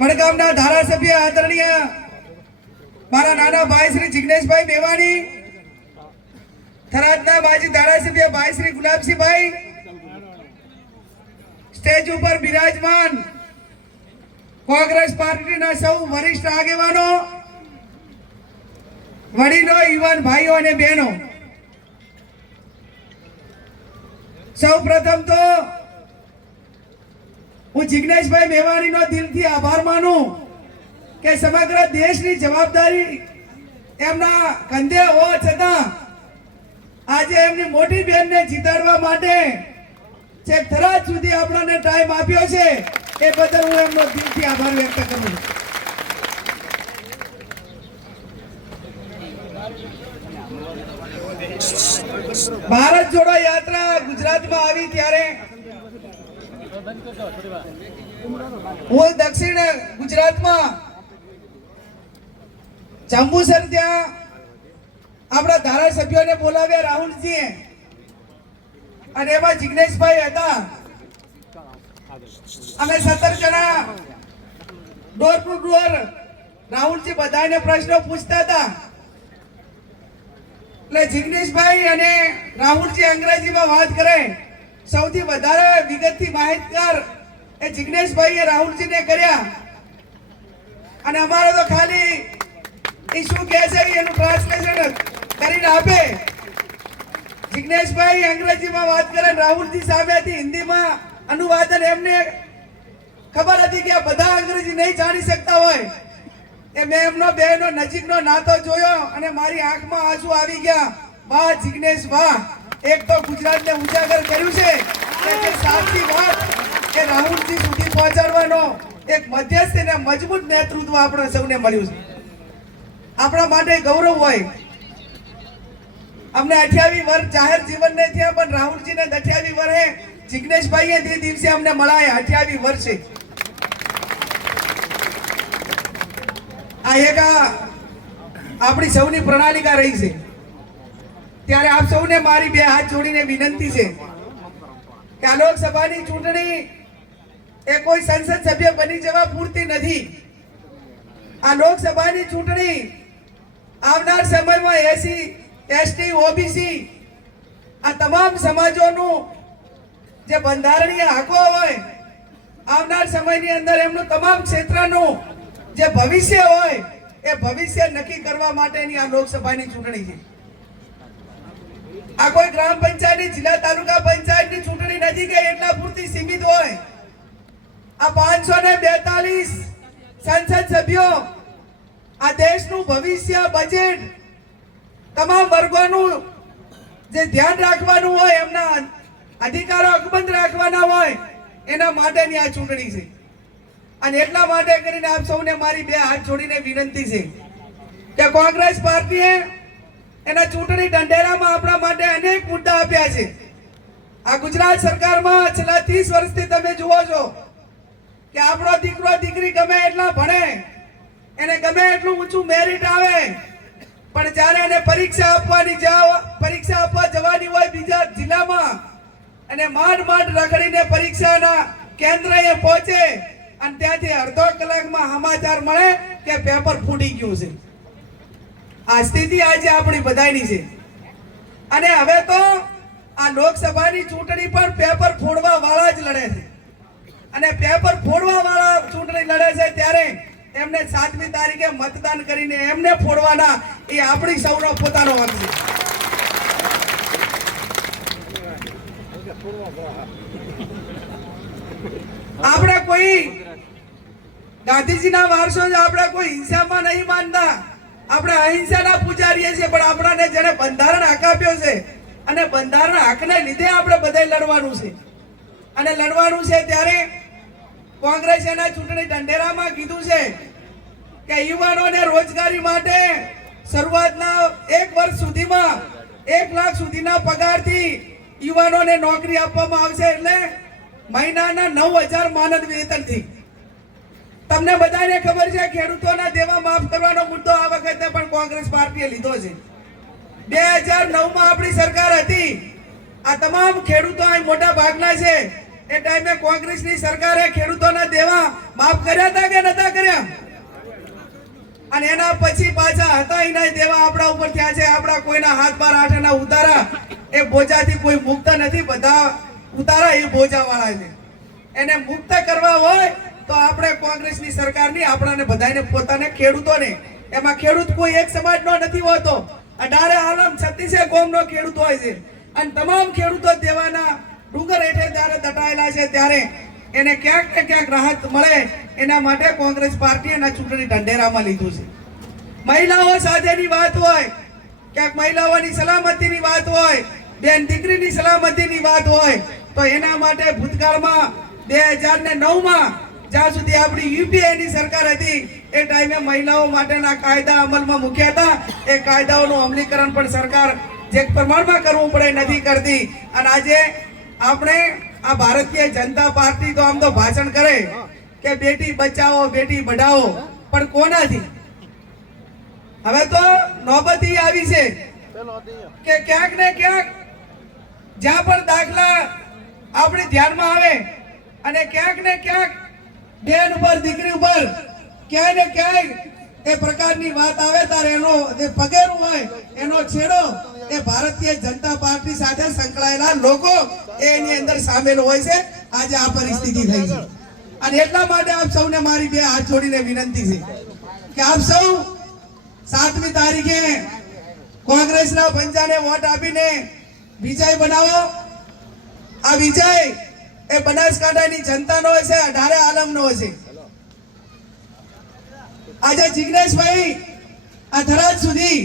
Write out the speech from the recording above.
વડગામના ધારાસભ્ય આદરણીય મારા નાના ભાઈ શ્રી જિગ્નેશભાઈ મેવાણી, થરાદના માજી ધારાસભ્ય ભાઈ શ્રી ગુલાબસિંહભાઈ સ્ટેજ ઉપર બિરાજમાન કોંગ્રેસ પાર્ટીના સૌ વરિષ્ઠ આગેવાનો, વડીલો, યુવાન ભાઈઓ અને બહેનો. સૌ પ્રથમ તો હું જિગ્નેશભાઈ મેવાણીનો દિલથી આભાર માનું કે સમગ્ર દેશની જવાબદારી એમના કંધે હોવા છતાં આજે એમની મોટી બહેનને જીતાડવા માટે છેક થરાદ સુધી આપણને ટાઈમ આપ્યો છે. એ બદલ હું એમનો દિલથી આભાર વ્યક્ત કરું છું. ભારત જોડો યાત્રા ગુજરાતમાં આવી ત્યારે હું દક્ષિણ ગુજરાતમાં, જાંબુસર ત્યાં આપણા ધારાસભ્યોને બોલાવ્યા રાહુલજીએ. અને એમાં જિગ્નેશભાઈ હતા. અમે સત્તર જણા ડોર ટુ ડોર રાહુલજી બધાને પ્રશ્નો પૂછતા હતા. એટલે જિગ્નેશભાઈ અને રાહુલજી અંગ્રેજીમાં વાત કરે. સૌથી વધારે વિગતથી માહિતગાર એ જિગ્નેશભાઈએ રાહુલજીને કર્યા. અને અમારે તો ખાલી એ શું કહે છે એનું ટ્રાન્સલેશન કરીને આપે. જિગ્નેશભાઈ અંગ્રેજીમાં વાત કરે, રાહુલજી સામેથી હિન્દીમાં અનુવાદન એમને ખબર હતી કે બધા અંગ્રેજી નહીં જાણી શકતા હોય. એ મેં એમનો બેનો નજીકનો નાતો જોયો અને મારી આંખમાં આંસુ આવી ગયા. વાહ જિગ્નેશ, વાહ. એક તો ગુજરાતને ઉજાગર કર્યું છે. સાચી વાત કે રાહુલજી સુધી પહોંચાડવાનો એક મધ્યસ્થ અને મજબૂત નેતૃત્વ આપણે સૌને મળ્યું છે. આપણા માટે ગૌરવ હોય. અમને અઠ્યાવી વર્ષ જાહેર જીવન ને થયા, પણ રાહુલજીને અઠ્યાવી વર્ષે જિગ્નેશભાઈએ તે દિવસે અમને મળાયા, અઠ્યાવી વર્ષે. આ એક આપણી સૌની પ્રણાલિકા રહી છે. ત્યારે આપ સૌને મારી બે હાથ જોડીને વિનંતી છે કે આ લોકસભાની ચૂંટણી એ કોઈ સંસદ સભ્ય બની જવા પૂરતી નથી. આ લોકસભાની ચૂંટણી આવનાર સમયમાં એસી, એસટી, ઓબીસી, આ તમામ સમાજોનું જે બંધારણીય હકો હોય, આવનાર સમયની અંદર એમનું તમામ ક્ષેત્રનું જે ભવિષ્ય હોય, એ ભવિષ્ય નક્કી કરવા માટેની આ લોકસભાની ચૂંટણી છે. આ કોઈ ગ્રામ પંચાયતની, જિલ્લા તાલુકા પંચાયતની ચૂંટણી નથી કે એટલા પૂરતી સીમિત હોય. આ પાંચસો ને બેતાલીસ સંસદ સભ્યો આ દેશનું ભવિષ્ય બજેટ તમામ વર્ગોનું જે ધ્યાન રાખવાનું હોય, એમના અધિકારો અકબંધ રાખવાના હોય, એના માટેની આ ચૂંટણી છે. અને એટલા માટે કરીને આપ સૌને મારી બે હાથ જોડીને વિનંતી છે કે કોંગ્રેસ પાર્ટીએ એના ચૂંટણી ઢંઢેરામાં આપણા માટે અનેક મુદ્દા આપ્યા છે. આ ગુજરાત સરકારમાં છેલ્લા ત્રીસ વર્ષથી તમે જુઓ છો કે આપણો દીકરો, દીકરી ગમે એટલા ભણે, એને ગમે એટલું ઊંચું મેરિટ આવે, પણ જ્યારે એને પરીક્ષા આપવાની પરીક્ષા આપવા જવાની હોય બીજા જિલ્લામાં, અને માંડ માંડ રખડીને પરીક્ષાના કેન્દ્રએ પહોંચે, અને ત્યાંથી અડધો કલાકમાં સમાચાર મળે કે પેપર ફૂટી ગયું છે. આ સ્થિતિ આજે આપણી બધાની છે. અને હવે તો આ લોકસભાની ચૂંટણી પણ પેપર ફોડવા વાળા જ લડે છે. અને પેપર ફોડવા વાળા ચૂંટણી લડે છે ત્યારે એમને સાતમી તારીખે મતદાન કરીને એમને ફોડવાના એ આપણી સૌનો પોતાનો હક છે. આપણે કોઈ ગાંધીજીના વારસો જ આપણે કોઈ હિંસામાં નહીં માનતા. આપણે અહિંસાના પૂજારીએ છીએ, પણ આપણાને જેને બંધારણ હક આપ્યો છે અને બંધારણ હકને લીધે આપણે બધાય લડવાનું છે. અને લડવાનું છે ત્યારે કોંગ્રેસ એના ચૂંટણી ઢંઢેરામાં કીધું છે કે યુવાનોને રોજગારી માટે શરૂઆતના એક વર્ષ સુધીમાં એક લાખ સુધીના પગારથી યુવાનોને નોકરી આપવામાં આવશે એટલે મહિનાના નવ હજાર માનદ વેતનથી. તમને બધાને ખબર છે, ખેડૂતોના દેવા માફ કરવાનો મુદ્દો આ વખતે પણ કોંગ્રેસ પાર્ટીએ લીધો છે. બે હજાર નવમાં આપણી સરકાર હતી. આ તમામ ખેડૂતો અહીં મોટા ભાગના છે. એ ટાઈમે કોંગ્રેસની સરકારે ખેડૂતોના દેવા માફ કર્યા હતા કે નતા કર્યા? અને એના પછી પાછા હતા એના દેવા આપણા ઉપર થયા છે. આપણા કોઈના હાથ બાર આઠના ઉતારા એ બોજાથી કોઈ મુક્ત નથી. બધા ઉતારા એ બોજા વાળા છે. એને મુક્ત કરવા હોય તો આપણે કોંગ્રેસની સરકારની આપણાને બધાને પોતાને ખેડૂતોને. એમાં ખેડૂત કોઈ એક સમાજનો નથી હોતો. અઢારે આલમ છત્રીસે કોમનો ખેડૂત હોય છે. અને તમામ ખેડૂતો દેવાના ડુંગર હેઠે ત્યારે દટાયેલા છે ત્યારે એને ક્યાંક ને ક્યાંક રાહત મળે એના માટે કોંગ્રેસ પાર્ટી એના ચૂંટણી ઢંઢેરામાં લીધું છે. મહિલાઓ સાથેની વાત હોય, ક્યાંક મહિલાઓની સલામતીની વાત હોય, બેન દીકરીની સલામતીની વાત હોય, તો એના માટે ભૂતકાળમાં બે હજાર ને નવમાં જ્યાં સુધી આપણી યુપીએની સરકાર હતી, એ ટાઈમે મહિલાઓ માટેના કાયદા અમલમાં મૂક્યા હતા. એ કાયદાઓનું અમલીકરણ પણ સરકાર જે પ્રમાણમાં કરવું પડે નથી કરતી. અને આજે આપણે આ ભારતીય જનતા પાર્ટી તો આમ તો ભાષણ કરે કે બેટી બચાવો, બેટી બઢાવો પણ કોનાથી? હવે તો નોબત આવી છે કે ક્યાંક ને ક્યાંક જ્યાં પણ દાખલા આપણે ધ્યાનમાં આવે અને ક્યાંક ને ક્યાંક બેન ઉપર, દીકરી ઉપર. ક્યાંય ને ક્યાંય એ પ્રકારની વાત આવે ત્યારે એનો, જે પગેરું હોય, એનો છેડો, એ ભારતીય જનતા પાર્ટી સાથે સંકળાયેલા લોકો એની અંદર સામેલ હોય છે. આજે આ પરિસ્થિતિ થઈ છે. અને એટલા માટે આપ સૌને મારી બે હાથ જોડીને વિનંતી છે કે આપ સૌ સાતમી તારીખે કોંગ્રેસના પંજાને વોટ આપીને વિજય બનાવો. આ વિજય એ બનાસકાંઠાની જનતાનો છે અઢારે આલમનો છે. આજે જિગ્નેશભાઈ આ થરાદ સુધી